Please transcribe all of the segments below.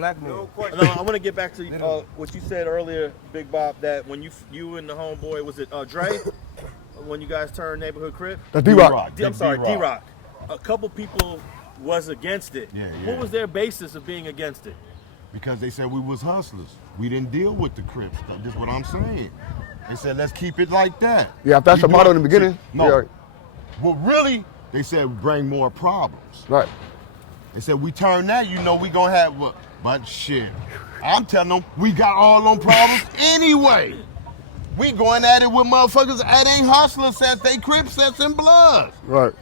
black man. No, I want to get back to what you said earlier, Big Bop, that when you and the homeboy, was it Dre, when you guys turned Neighborhood Crip? D-Rock. I'm sorry, D-Rock. A couple people was against it. Yeah. What was their basis of being against it? Because they said we was hustlers. We didn't deal with the Crips. That's what I'm saying. They said, let's keep it like that. Yeah, if that's the motto in the beginning. No. Yeah. Well, really, they said bring more problems. Right. They said, we turn that, you know, we gonna have what? But shit, I'm telling them, we got all them problems anyway. We going at it with motherfuckers that ain't hustlers, since they Crips, that's in blood. Right.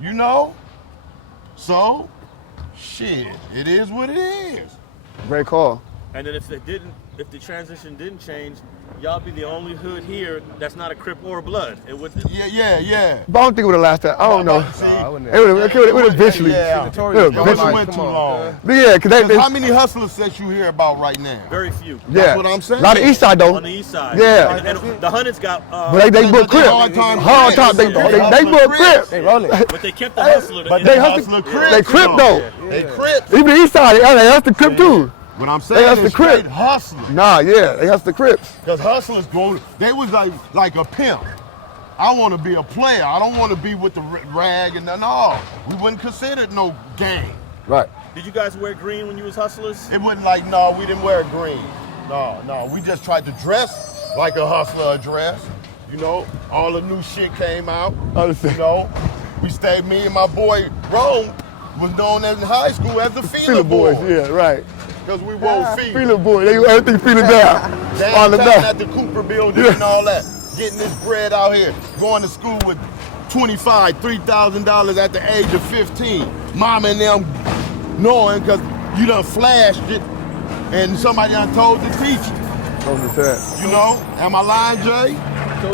You know? So, shit, it is what it is. Great call. And then if the transition didn't change, y'all be the only hood here that's not a Crip or Blood. It would. Yeah. But I don't think it would have lasted. I don't know. It would have eventually. Yeah. It went too long. Yeah, because how many hustlers that you hear about right now? Very few. That's what I'm saying. A lot of East Side though. On the East Side. Yeah. And the Hundreds got. But they book Crip. Hard time. They book Crip. They rolling. But they kept the hustler. But they hustler Crip. They Crip though. They Crip. Even the East Side, they hustle Crip too. What I'm saying They is Crip. hustlers. Nah, yeah, they hustle Crips. Because hustlers they was like a pimp. I want to be a player. I don't want to be with the rag and all. We wouldn't consider it no gang. Right. Did you guys wear green when you was hustlers? It wasn't like, no, we didn't wear green. No, we just tried to dress like a hustler dress. You know, all the new shit came out. You know, we stayed, me and my boy Rome was known as in high school as the Feeler Boys. Yeah, right. Because we wore Feeler Boy, they everything feeling down. Downtown at the Cooper building and all that. Getting this bread out here. Going to school with $2,500, $3,000 at the age of 15. Mom and them knowing because you done flashed it and somebody done told the teacher. You know? Am I lying, Jay? So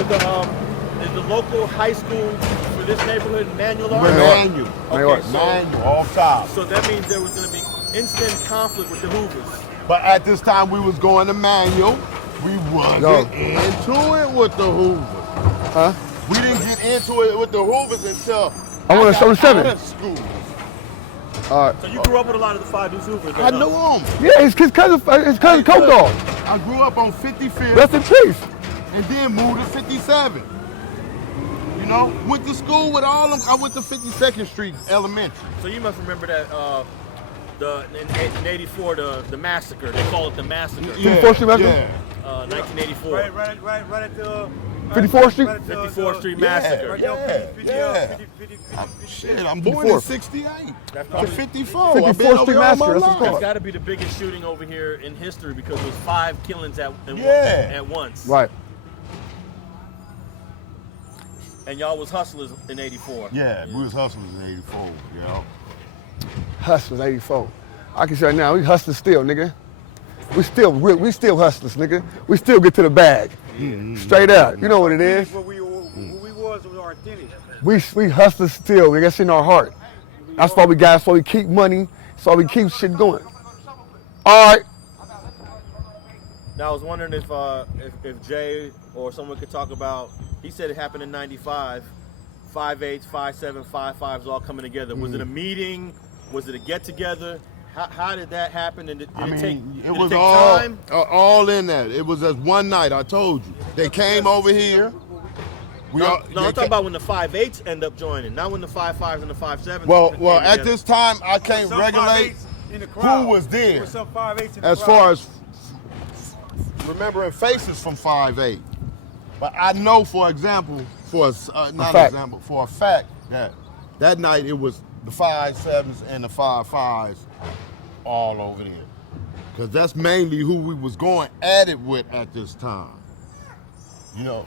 is the local high school for this neighborhood manual art? Manual. Okay, so, manual, all top. So that means there was going to be instant conflict with the Hoovers. But at this time we was going to manual. We wasn't into it with the Hoovers. Huh? We didn't get into it with the Hoovers until I want to show the 7. out of school. All right. So you grew up with a lot of the 5 Deuce Hoovers? I knew them. Yeah, his cousin Coke Dog. I grew up on 55th. Rest in peace. And then moved to 57. You know, went to school with all of them. I went to 52nd Street Elementary. So you must remember that in 84, the massacre. They call it the massacre. Yeah, 54th Street Massacre? Yeah. 1984. Right at the 54th Street? 54th Street Massacre. Yeah. Shit, I'm born in 68. To 54. 54th Street Massacre, that's what it's It's called. got to be the biggest shooting over here in history because it was 5 killings at once. Right. And y'all was hustlers in 84. Yeah, we was hustlers in 84, yeah. Hustlers, 84. I can say now, we hustlers still, nigga. We still hustlers, nigga. We still get to the bag. Straight up. You know what it is. What we was authentic. We hustlers still, nigga. That's in our heart. That's why we got, that's why we keep money. That's why we keep shit going. All right. Now I was wondering if Jay or someone could talk about, he said it happened in 95, 5/8, 5/7, 5/5s all coming together. Was it a meeting? Was it a get together? How did that happen? And did it take time? All in that. It was just one night, I told you. They came over here. I'm talking about when the 5/8s end up joining, not when the 5/5s and the 5/7s. Well, at this time, I can't regulate who was there. As far as remembering faces from 5/8. But I know, for example, for a fact that night it was the 5/7s and the 5/5s all over there. Because that's mainly who we was going at it with at this time. You know,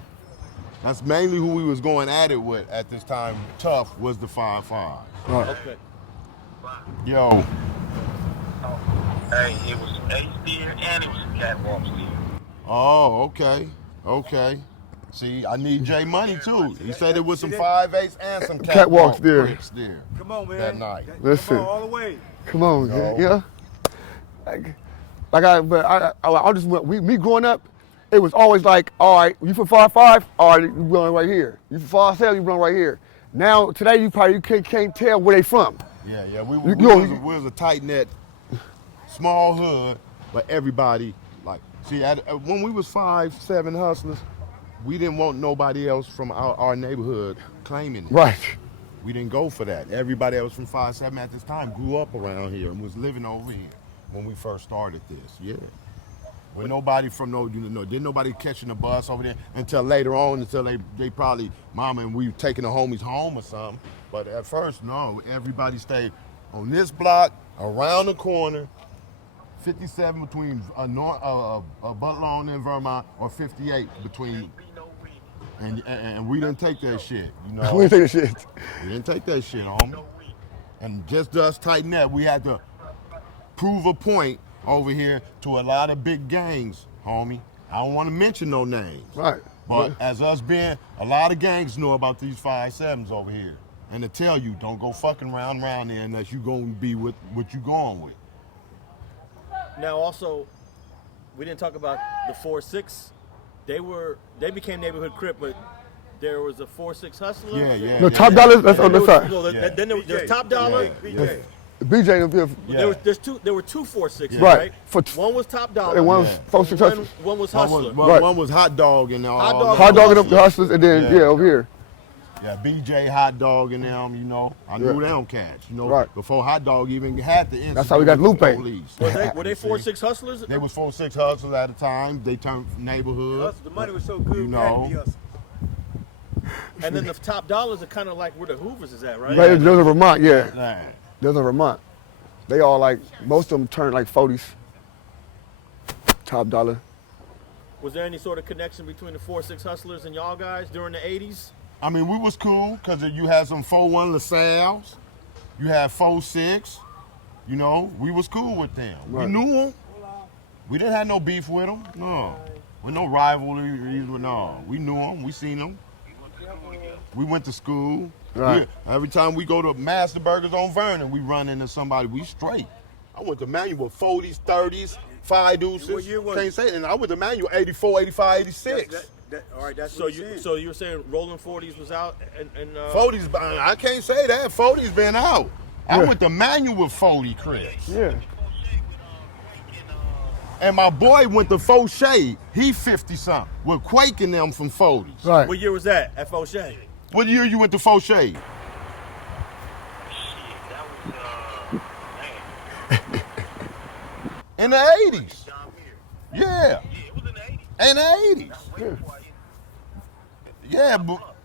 that's mainly who we was going at it with at this time. Tough was the 5/5. Right. Okay. Yo. Hey, it was A steer and it was a Catwalk steer. Oh, okay. See, I need Jay money too. He said it was some 5/8s and some Catwalk Crips there. Come on, man. That night. Listen. Come on, all the way. Come on, yeah. Me growing up, it was always like, all right, you from 5/5, all right, you run right here. You from 5/7, you run right here. Now, today, you can't tell where they from. Yeah, we was a tight net small hood, but everybody, like, see, when we was 5, 7 hustlers, we didn't want nobody else from our neighborhood claiming it. Right. We didn't go for that. Everybody that was from 5, 7 at this time grew up around here and was living over here when we first started this. Yeah. With nobody from didn't nobody catching the bus over there until later on, until they probably mama and we taking the homies home or something. But at first, no, everybody stayed on this block, around the corner, 57 between Butler and Vermont, or 58 between. And we didn't take that shit, you know. We didn't take that shit. We didn't take that shit, homie. And just us tighten that, we had to prove a point over here to a lot of big gangs, homie. I don't want to mention no names. Right. But as us being, a lot of gangs know about these 5-7s over here. And to tell you, don't go fucking around there unless you gonna be with what you going with. Now also, we didn't talk about the 4-6. They became Neighborhood Crip, but there was a 4-6 hustler. Yeah. No, Top Dollar, that's on the side. Then there's Top Dollar. Yeah. BJ, There were two 4-6s, right? One was Top Dollar. And one was 4-6 hustlers. One was Hustler. One was Hot Dog and all. Hot Dog and the hustlers, and then over here. Yeah, BJ, Hot Dog, and them, you know. I knew them cats, you know. Right. Before Hot Dog even had the incident. That's how we got Lupe. Were they 4-6 hustlers? They was 4-6 hustlers at the time. They turned neighborhood. The money was so good, you we know. had to be us. And then the Top Dollars are kind of like where the Hoovers is at, right? Right, those are Vermont, yeah. Nah. Those are Vermont. They all like, most of them turned like 40s. Top Dollar. Was there any sort of connection between the 4-6 hustlers and y'all guys during the 80s? I mean, we was cool because you had some 4-1 LaSalle's, you had 4-6, you know, we was cool with them. Right. We knew them. We didn't have no beef with them, no. With no rivalry, no. We knew them, we seen them. We went to school. Right. Every time we go to Master Burgers on Vernon, we run into somebody, we straight. I went to Manual with 40s, 30s, 5 deuces. What year was Can't it? say it. And I went to Manual 84, 85, 86. All right, that's So what you're saying. so you were saying Rollin 40s was out and 40s, I can't say that. 40's been out. I went to Manual with 40 Crips. Yeah. And my boy went to Fauché. He 50-something. With Quake and them from 40s. Right. what year was that at Fauché? What year you went to Fauché? In the 80s. Yeah. In the 80s. Yeah, but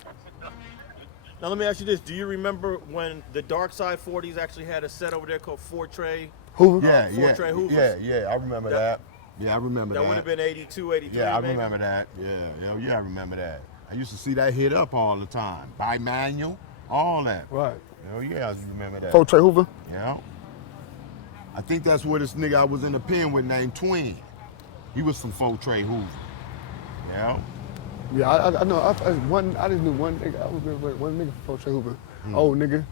Now let me ask you this: do you remember when the Dark Side 40s actually had a set over there called Fortray? Hoover? Fortray Hoovers? Yeah, I remember that. Yeah, I remember that. That would have been 82, 83. Yeah, I maybe? remember that. Yeah, I remember that. I used to see that hit up all the time. By manual, all that. Right. Oh yeah, I remember that. Trey Hoover? Yeah. I think that's where this nigga I was in the pen with named Twin. He was from Trey Hoover. Yeah. Yeah, I know. I just knew one nigga. I was with one nigga from Trey Hoover. Old nigga.